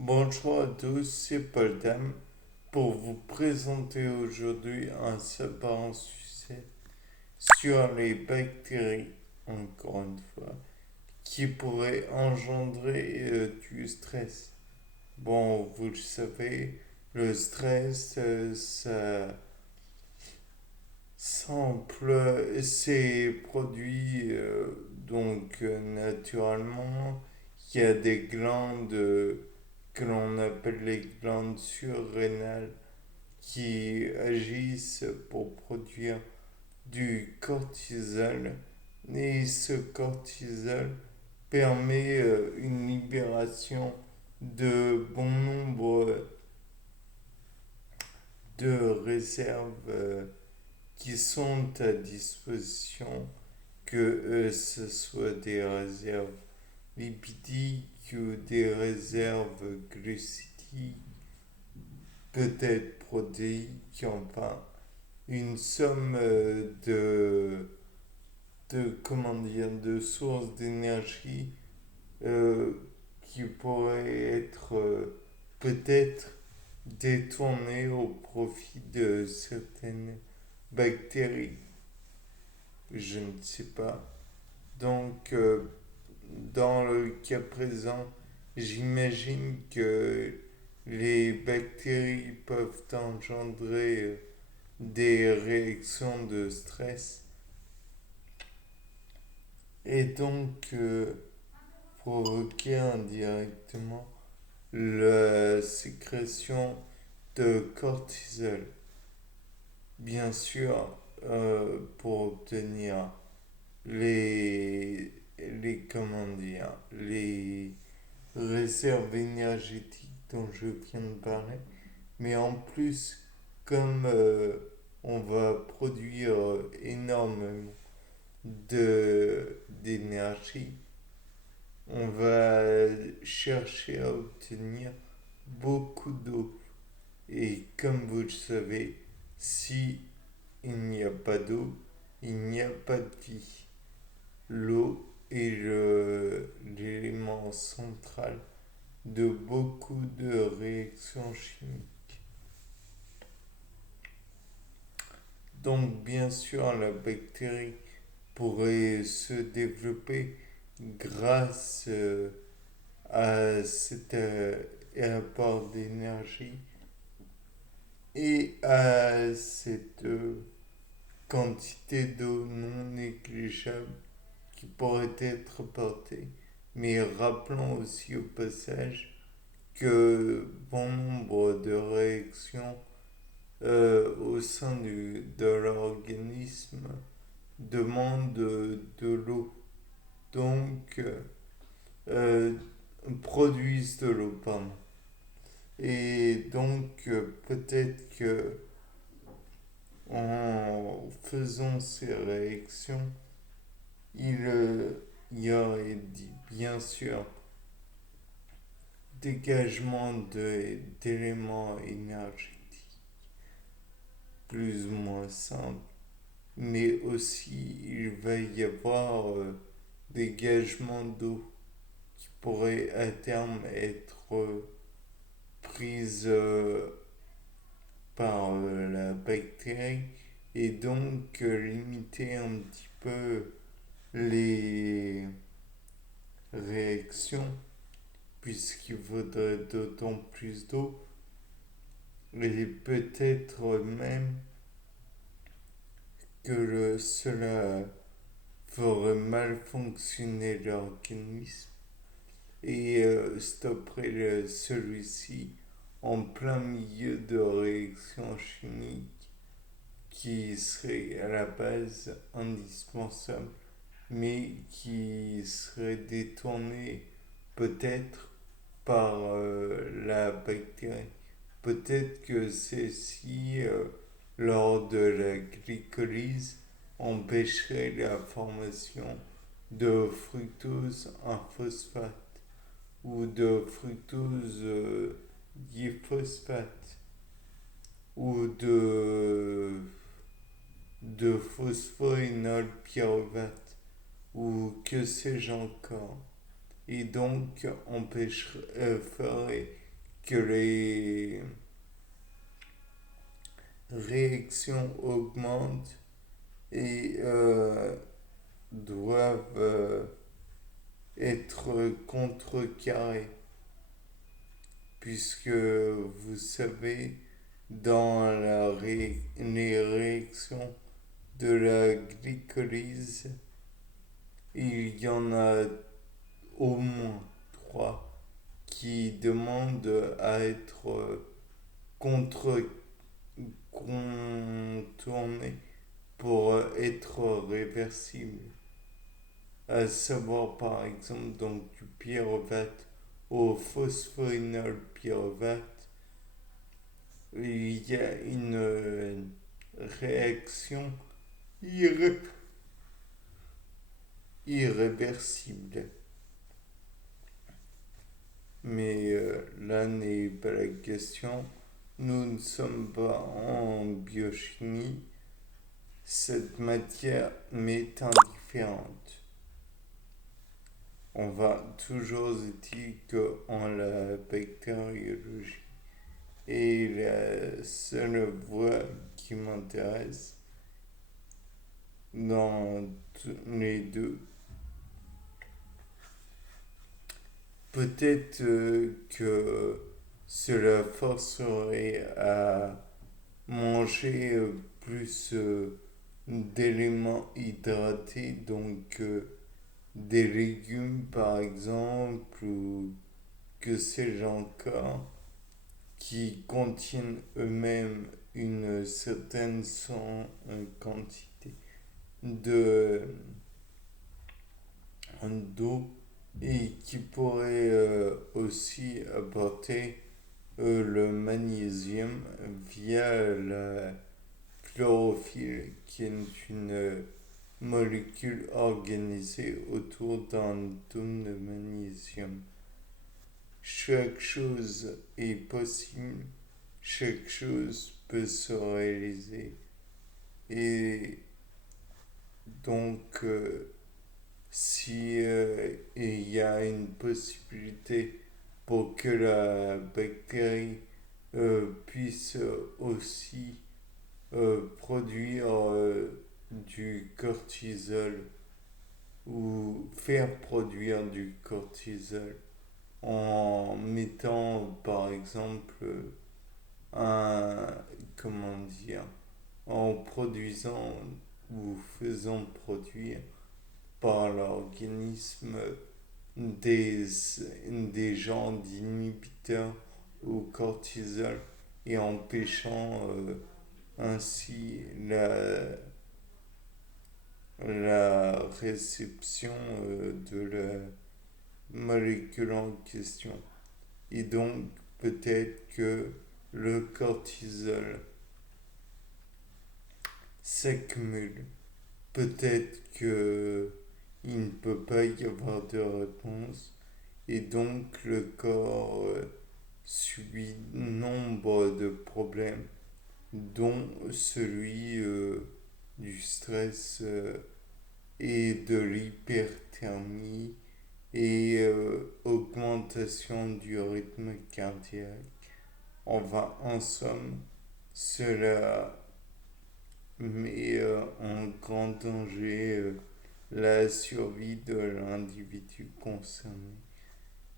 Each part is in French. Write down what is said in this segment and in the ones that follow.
Bonjour à tous, c'est Paul Dam pour vous présenter aujourd'hui un savant sujet sur les bactéries, encore une fois, qui pourraient engendrer du stress. Bon, vous le savez, le stress, c'est produit naturellement. Il y a des glandes que l'on appelle les glandes surrénales qui agissent pour produire du cortisol, et ce cortisol permet une libération de bon nombre de réserves qui sont à disposition, que ce soit des réserves lipidiques ou des réserves glucidiques, peut-être protéiques, enfin une somme de sources d'énergie euh, qui pourraient être peut-être détournées au profit de certaines bactéries. Je ne sais pas. Donc, dans le cas présent, j'imagine que les bactéries peuvent engendrer des réactions de stress et donc provoquer indirectement la sécrétion de cortisol. Bien sûr, pour obtenir les réserves énergétiques dont je viens de parler, mais en plus, comme on va produire énormément d'énergie, on va chercher à obtenir beaucoup d'eau. Et comme vous le savez, si il n'y a pas d'eau, il n'y a pas de vie. L'eau est l'élément central de beaucoup de réactions chimiques. Donc bien sûr, la bactérie pourrait se développer grâce à cet apport d'énergie et à cette quantité d'eau non négligeable qui pourrait être portée. Mais rappelons aussi au passage que bon nombre de réactions au sein de l'organisme demandent de l'eau. Donc, euh, produisent de l'eau, pardon. Et donc, peut-être que en faisant ces réactions, il y aurait bien sûr dégagement d'éléments énergétiques plus ou moins simples, mais aussi il va y avoir dégagement d'eau qui pourrait à terme être prise par la bactérie et donc limiter un petit peu les réactions puisqu'il faudrait d'autant plus d'eau et peut-être même que cela ferait mal fonctionner l'organisme et stopperait celui-ci en plein milieu de réactions chimiques qui seraient à la base indispensables mais qui seraient détournées peut-être par la bactérie. Peut-être que celle-ci, lors de la glycolyse, empêcherait la formation de fructose 1-phosphate ou de fructose diphosphate ou de phosphoénol pyruvate ou que sais-je encore. Et donc ferait que les réactions augmentent et doivent être contrecarrées, puisque vous savez, dans les réactions de la glycolyse, il y en a au moins trois qui demandent à être contre contournées pour être réversibles. À savoir par exemple donc du pyruvate au phosphorinol pyruvate, il y a une réaction irréversible. Mais là n'est pas la question. Nous ne sommes pas en biochimie. Cette matière m'est indifférente. On va toujours dire qu'en la bactériologie est la seule voie qui m'intéresse dans les deux. Peut-être que cela forcerait à manger plus d'éléments hydratés, donc des légumes par exemple, ou que sais-je encore, qui contiennent eux-mêmes une certaine quantité de d'eau et qui pourrait aussi apporter le magnésium via la chlorophylle, qui est une molécule organisée autour d'un atome de magnésium. Chaque chose est possible, chaque chose peut se réaliser. Et donc, si il y a une possibilité pour que la bactérie puisse aussi produire du cortisol ou faire produire du cortisol en mettant par exemple un, comment dire, en produisant ou faisant produire par l'organisme des, des genres d'inhibiteurs au cortisol et empêchant ainsi la réception de la molécule en question. Et donc peut-être que le cortisol s'accumule. Peut-être que il ne peut pas y avoir de réponse et donc le corps subit nombre de problèmes, dont celui du stress et de l'hyperthermie et augmentation du rythme cardiaque. On va en somme, cela met en grand danger la survie de l'individu concerné.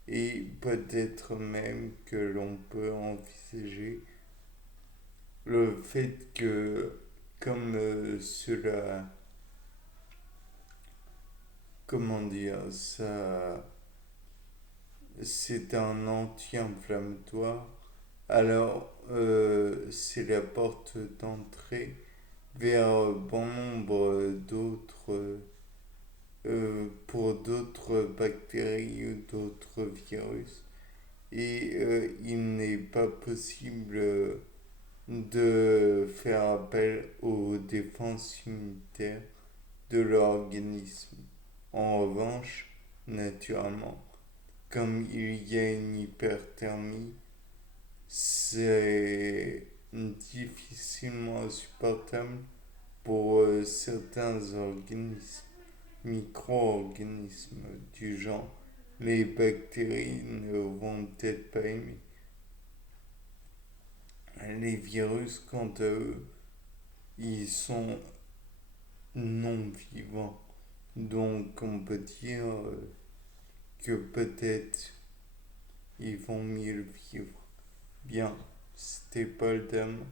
Et peut-être même que l'on peut envisager le fait que, comme cela, comment dire, ça, c'est un anti-inflammatoire, alors c'est la porte d'entrée vers bon nombre d'autres, pour d'autres bactéries ou d'autres virus. Et il n'est pas possible de faire appel aux défenses immunitaires de l'organisme. En revanche, naturellement, comme il y a une hyperthermie, c'est difficilement supportable pour certains organismes, micro-organismes du genre. Les bactéries ne vont peut-être pas aimer. Les virus, quant à eux, ils sont non vivants. Donc on peut dire que peut-être ils vont mieux vivre. Bien, c'était pas le thème.